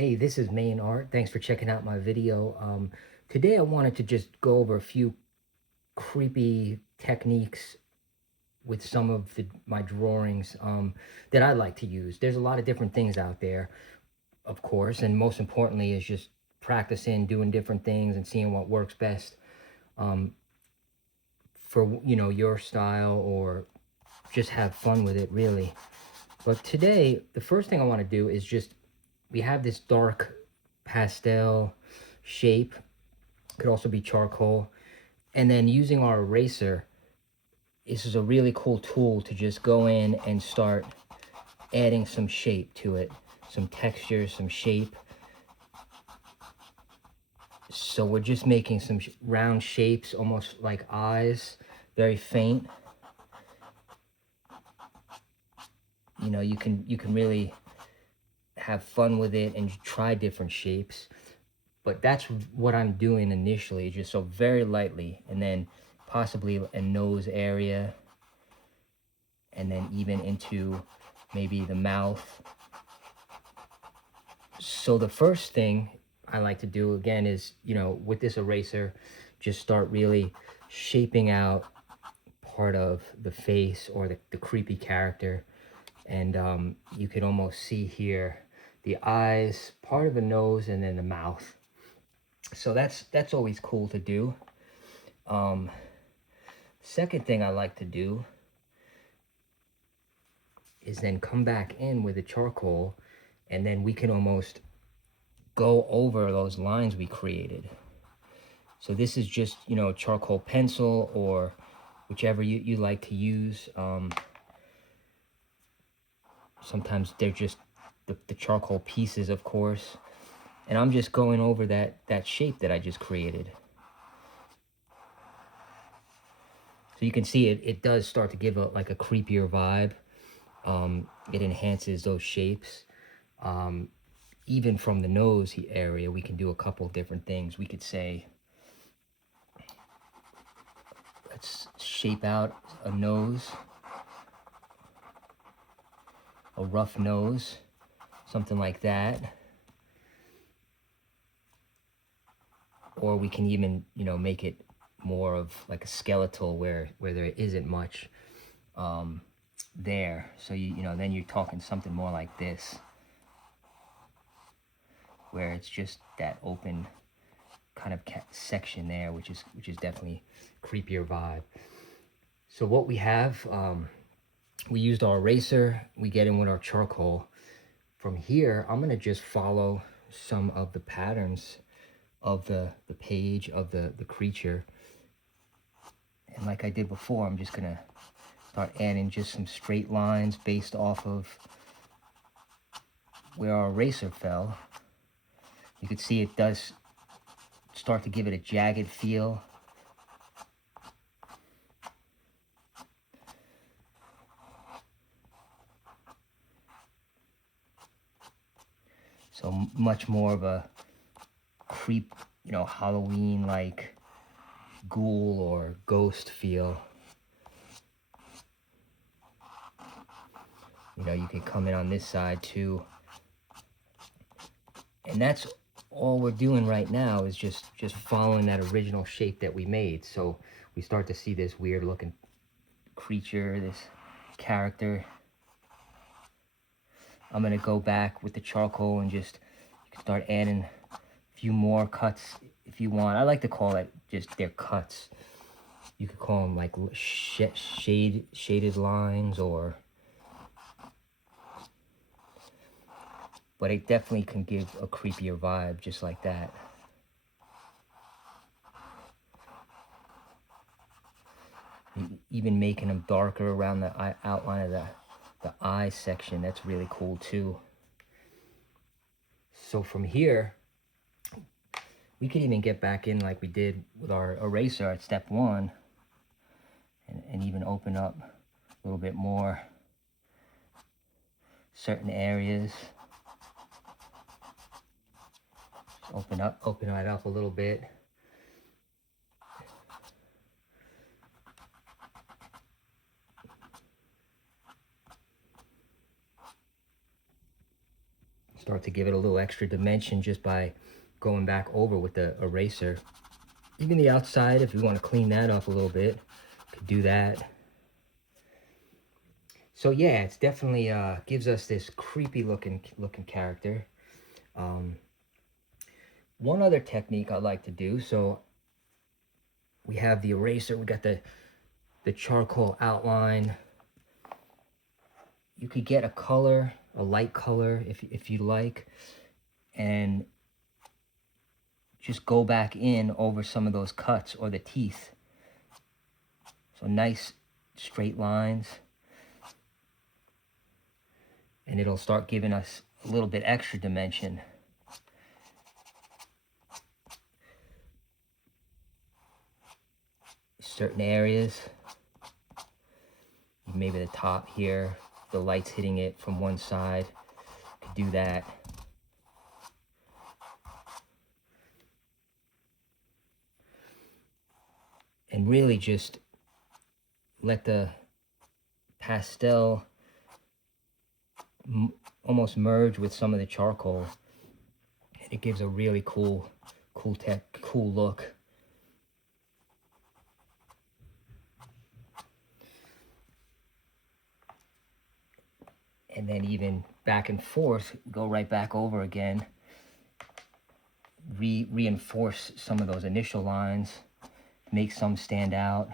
Hey, this is Main Art. Thanks for checking out my video. Today I wanted to just go over a few creepy techniques with some of my drawings that I like to use. There's a lot of different things out there, of course, and most importantly is just practicing, doing different things and seeing what works best um, for, your style, or just have fun with it, really. But today, the first thing I want to do is just, we have this dark pastel shape, could also be charcoal, and then using our eraser, this is a really cool tool to just go in and start adding some shape to it, some texture, some shape. So we're just making some round shapes, almost like eyes, very faint. You can really have fun with it and try different shapes. But that's what I'm doing initially, just so very lightly, and then possibly a nose area, and then even into maybe the mouth. So the first thing I like to do again is, with this eraser, just start really shaping out part of the face, or the creepy character. And you can almost see here the eyes, part of the nose, and then the mouth. So that's always cool to do. Second thing I like to do is then come back in with the charcoal, and then we can almost go over those lines we created. So this is just, charcoal pencil, or whichever you like to use. Sometimes they're just the charcoal pieces, of course. And I'm just going over that shape that I just created. So you can see it does start to give like a creepier vibe. It enhances those shapes. Even from the nose area, we can do a couple different things. We could say, let's shape out a nose, a rough nose, something like that. Or we can even, make it more of like a skeletal, where there isn't much there. So then you're talking something more like this, where it's just that open kind of section there, which is definitely creepier vibe. So what we have, we used our eraser, we get in with our charcoal. From here, I'm gonna just follow some of the patterns of the page of the creature. And like I did before, I'm just gonna start adding just some straight lines based off of where our eraser fell. You can see it does start to give it a jagged feel. So much more of a creep, Halloween-like ghoul or ghost feel. You can come in on this side too. And that's all we're doing right now, is just following that original shape that we made. So we start to see this weird looking creature, this character. I'm gonna go back with the charcoal and just, you can start adding a few more cuts if you want. I like to call it just their cuts. You could call them like shaded lines, but it definitely can give a creepier vibe just like that. Even making them darker around the outline of the eye section, that's really cool too. So from here, we could even get back in like we did with our eraser at step 1, and even open up a little bit more certain areas. Just open it up a little bit. Start to give it a little extra dimension just by going back over with the eraser. Even the outside, if you want to clean that up a little bit, you could do that. So yeah, it's definitely gives us this creepy looking character. One other technique I like to do, so we have the eraser, we got the charcoal outline. You could get a color, a light color if you like, and just go back in over some of those cuts or the teeth. So nice straight lines. And it'll start giving us a little bit extra dimension. Certain areas, maybe the top here, the light's hitting it from one side, could do that. And really just let the pastel almost merge with some of the charcoal. It gives a really cool look. And then even back and forth, go right back over again. Reinforce some of those initial lines, make some stand out.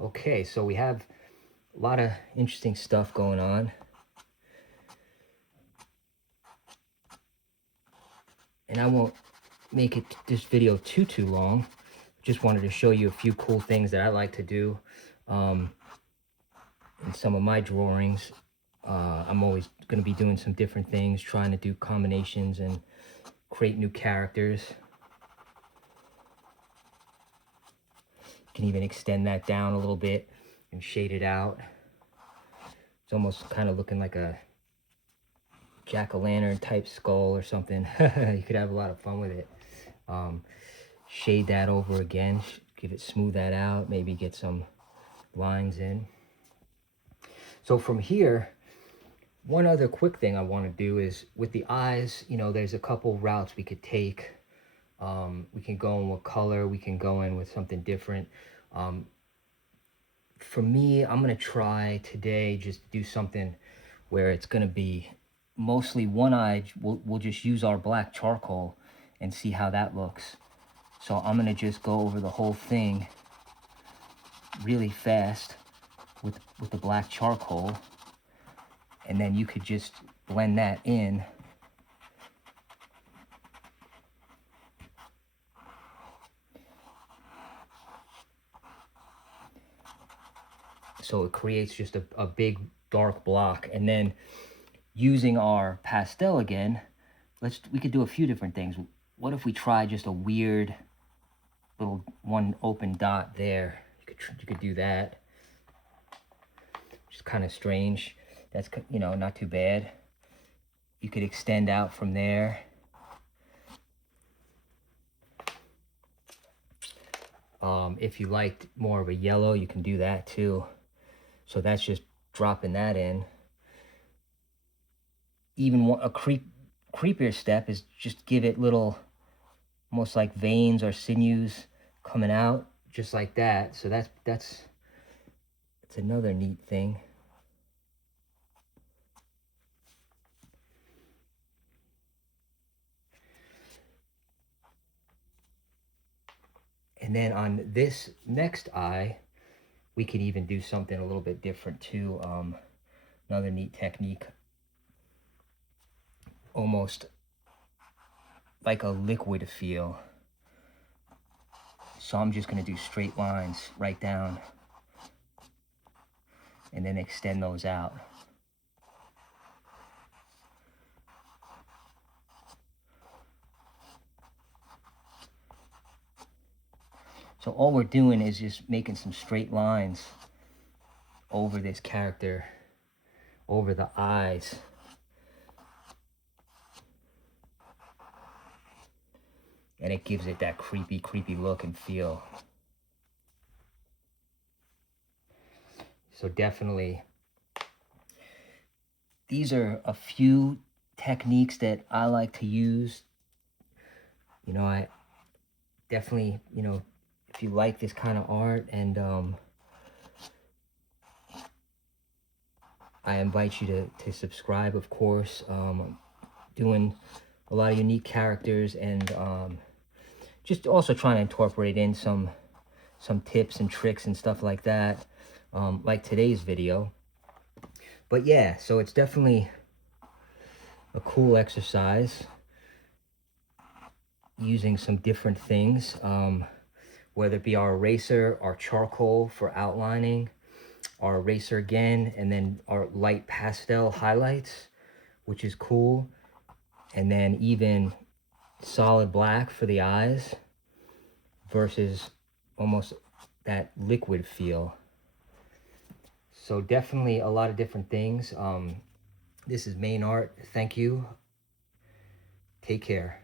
Okay, so we have a lot of interesting stuff going on. And I won't make this video too long. Just wanted to show you a few cool things that I like to do in some of my drawings. I'm always going to be doing some different things, trying to do combinations and create new characters. You can even extend that down a little bit and shade it out. It's almost kind of looking like a jack-o'-lantern type skull or something. You could have a lot of fun with it. Shade that over again, give it, smooth that out, maybe get some lines in. So from here, one other quick thing I want to do is with the eyes, you know, there's a couple routes we could take. We can go in with color, we can go in with something different. For me, I'm going to try today just do something where it's going to be mostly one-eyed. We'll just use our black charcoal and see how that looks. So I'm going to just go over the whole thing really fast with the black charcoal, and then you could just blend that in. So it creates just a big dark block. And then using our pastel again, we could do a few different things. What if we try just a weird little one open dot there? You could do that. Just kind of strange. That's, you know, not too bad. You could extend out from there. If you liked more of a yellow, you can do that too. So that's just dropping that in. Even a creepier step is just give it little, almost like veins or sinews coming out, just like that. So that's another neat thing. And then on this next eye, we could even do something a little bit different too. Another neat technique, almost like a liquid feel. So I'm just going to do straight lines right down and then extend those out. So all we're doing is just making some straight lines over this character, over the eyes. and it gives it that creepy look and feel. So definitely, these are a few techniques that I like to use. You know, I definitely, you know, if you like this kind of art, and I invite you to subscribe, of course. I'm doing a lot of unique characters, and just also trying to incorporate in some tips and tricks and stuff like that, like today's video. But yeah, so it's definitely a cool exercise using some different things, whether it be our eraser, our charcoal for outlining, our eraser again, and then our light pastel highlights, which is cool, and then even solid black for the eyes versus almost that liquid feel. So definitely a lot of different things. This is Main Art. Thank you. Take care.